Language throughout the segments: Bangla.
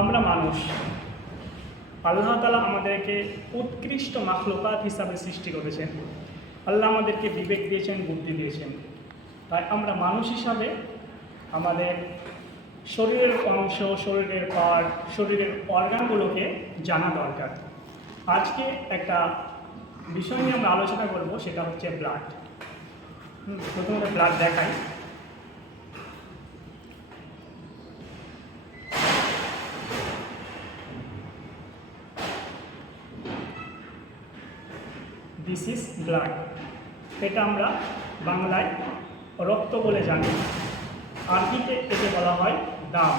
আমরা মানুষ, আল্লাহ তাআলা আমাদেরকে উৎকৃষ্ট মাখলুকাত হিসাবে সৃষ্টি করেছেন। আল্লাহ আমাদেরকে বিবেক দিয়েছেন, বুদ্ধি দিয়েছেন। তাই আমরা মানুষ হিসাবে আমাদের শরীরের অংশ, শরীরের পার্ট, শরীরের অর্গানগুলোকে জানা দরকার। আজকে একটা বিষয় নিয়ে আমরা আলোচনা করব, সেটা হচ্ছে ব্লাড। প্রথমে ব্লাড দেখাই। This is blood. এটা আমরা বাংলায় রক্ত বলে জানি, আরবিতে একে বলা হয় দাম।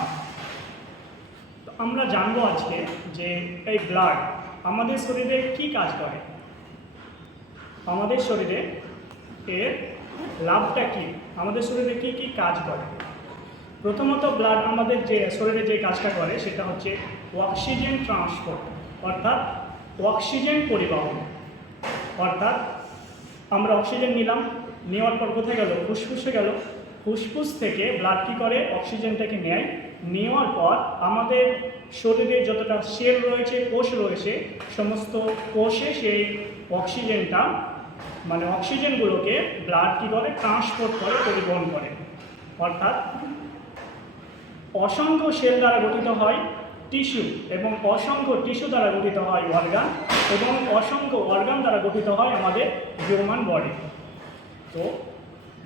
তো আমরা জানবো আজকে যে এই ব্লাড আমাদের শরীরে কি কাজ করে, আমাদের শরীরে এর লাভটা কি, আমাদের শরীরে কি কি কাজ করে। প্রথমত ব্লাড আমাদের যে শরীরে যে কাজটা করে সেটা হচ্ছে অক্সিজেন ট্রান্সপোর্ট, অর্থাৎ অক্সিজেন পরিবহন। অর্থাৎ আমরা অক্সিজেন নিলাম, নেওয়ার পর কোথায় গেল? ফুসফুসে গেল। ফুসফুস থেকে ব্লাড কী করে? অক্সিজেনটাকে নেয়। নেওয়ার পর আমাদের শরীরে যতটা সেল রয়েছে, কোষ রয়েছে, সমস্ত কোষে সেই অক্সিজেনটা মানে অক্সিজেনগুলোকে ব্লাড কী করে? ট্রান্সপোর্ট করে, পরিবহন করে। অর্থাৎ অসংখ্য সেল দ্বারা গঠিত হয় টিস্যু, এবং অসংখ্য টিস্যু দ্বারা গঠিত হয় অর্গান, এবং অসংখ্য অর্গান দ্বারা গঠিত হয় আমাদের হিউম্যান বডি। তো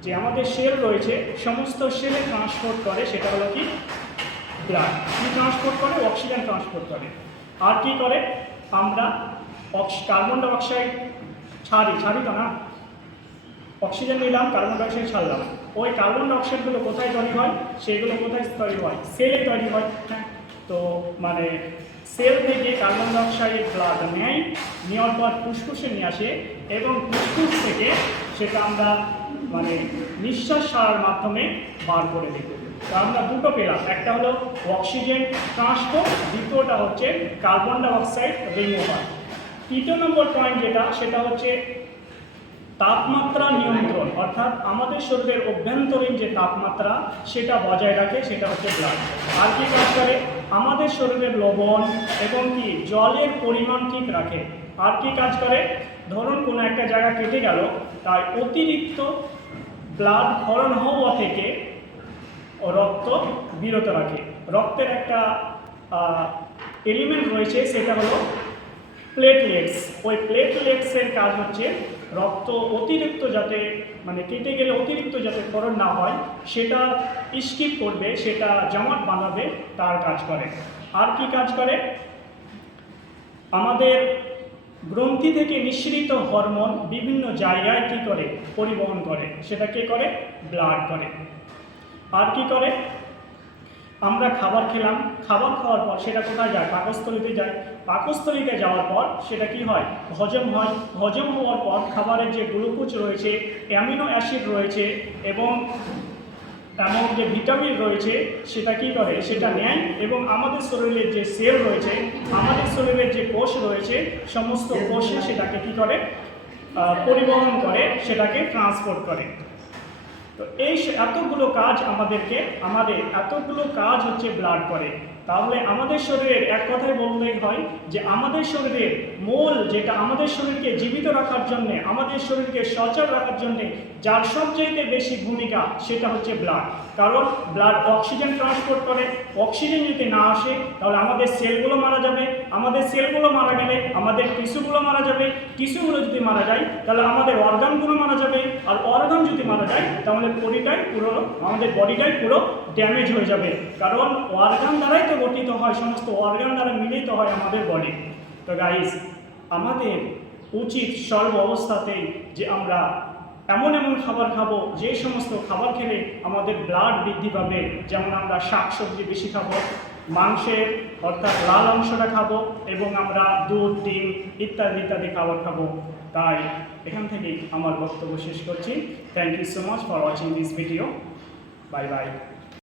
যে আমাদের সেল রয়েছে, সমস্ত সেলে ট্রান্সপোর্ট করে সেটা হলো কি? ব্লাড। কী ট্রান্সপোর্ট করে? অক্সিজেন ট্রান্সপোর্ট করে। আর কি করে? আমরা কার্বন ডাইঅক্সাইড ছাড়ি তো না, অক্সিজেন নিলাম, কার্বন ডাইঅক্সাইড ছাড়লাম। ওই কার্বন ডাইঅক্সাইডগুলো কোথায় তৈরি হয়? সেগুলো কোথায় তৈরি হয়? সেলে তৈরি হয়। হ্যাঁ, তো মানে সেল থেকে কার্বন ডাইঅক্সাইড ব্লাড নেওয়ার পর ফুসফুসে নিয়ে আসে, এবং ফুসফুস থেকে সেটা আমরা মানে নিঃশ্বাস ছাড়ার মাধ্যমে বার করে দিই। তো আমরা দুটো পেলাম, একটা হলো অক্সিজেন ট্রান্সপোর্ট, দ্বিতীয়টা হচ্ছে কার্বন ডাইঅক্সাইড রিমুভাল। তৃতীয় নম্বর পয়েন্ট যেটা, সেটা হচ্ছে তাপমাত্রা নিয়ন্ত্রণ। অর্থাৎ আমাদের শরীরের অভ্যন্তরীণ যে তাপমাত্রা সেটা বজায় রাখে, সেটা হচ্ছে ব্লাড। আর কি কাজ করে? আমাদের শরীরের লবণ এবং কি জলের পরিমাণ ঠিক রাখে। আর কি কাজ করে? ধরুন কোনো একটা জায়গা কেটে গেল, তাই অতিরিক্ত ব্লাড ক্ষরণ হওয়া থেকে রক্ত বিরত রাখে। রক্তের একটা এলিমেন্ট রয়েছে, সেটা হলো প্লেটলেটস। ওই প্লেটলেটসের কাজ হচ্ছে রক্ত অতিরিক্ত যাতে মানে কেটে গেলে অতিরিক্ত যাতে ক্ষরণ না হয়, সেটা স্কিপ করবে, সেটা জমাট বাঁধাবে, তার কাজ করে। আর কি কাজ করে? আমাদের গ্রন্থি থেকে নিঃসৃত হরমোন বিভিন্ন জায়গায় কি করে? পরিবহন করে। সেটা কে করে? ব্লাড করে। আর কি করে? আমরা খাবার খেলাম, খাবার খাওয়ার পর সেটা কোথায় যায়? পাকস্থলীতে যায়। পাকস্থলীতে যাওয়ার পর সেটা কি হয়? হজম হয়। হজম হওয়ার পর খাবারের যে গ্লুকোজ রয়েছে, অ্যামিনো অ্যাসিড রয়েছে, এবং এমন যে ভিটামিন রয়েছে, সেটা কি করে? সেটা নেয়, এবং আমাদের শরীরের যে সেল রয়েছে, আমাদের শরীরের যে কোষ রয়েছে, সমস্ত কোষে সেটাকে কি করে? পরিবহন করে, সেটাকে ট্রান্সপোর্ট করে। তো এই এতগুলো কাজ আমাদের এতগুলো কাজ হচ্ছে ব্লাড করে। তাহলে আমাদের শরীরের এক কথায় বললেই হয় যে আমাদের শরীরের মূল যেটা আমাদের শরীরকে জীবিত রাখার জন্যে, আমাদের শরীরকে সচল রাখার জন্যে যার সবচেয়ে বেশি ভূমিকা, সেটা হচ্ছে ব্লাড। কারণ ব্লাড অক্সিজেন ট্রান্সপোর্ট করে। অক্সিজেন যদি না আসে তাহলে আমাদের সেলগুলো মারা যাবে, আমাদের সেলগুলো মারা গেলে আমাদের টিস্যুগুলো মারা যাবে, টিস্যুগুলো যদি মারা যায় তাহলে আমাদের অর্গানগুলো মারা যাবে, আর অর্গান যদি মারা যায় তাহলে আমাদের বডিটাই পুরো ড্যামেজ হয়ে যাবে। কারণ অর্গান দ্বারাই তো গঠিত হয়, সমস্ত অর্গান দ্বারা মিলিত হয় আমাদের বডি। তো গাইস, আমাদের উচিত সর্ব অবস্থাতেই যে আমরা এমন খাবার খাবো, যে সমস্ত খাবার খেলে আমাদের ব্লাড বৃদ্ধি পাবে। যেমন আমরা শাকসবজি বেশি খাবো, মাংসের অর্থাৎ লাল অংশটা খাবো, এবং আমরা দুধ, ডিম ইত্যাদি ইত্যাদি খাবার খাবো। তাই এখান থেকেই আমার বক্তব্য শেষ করছি। Thank you so much for watching this video. Bye by.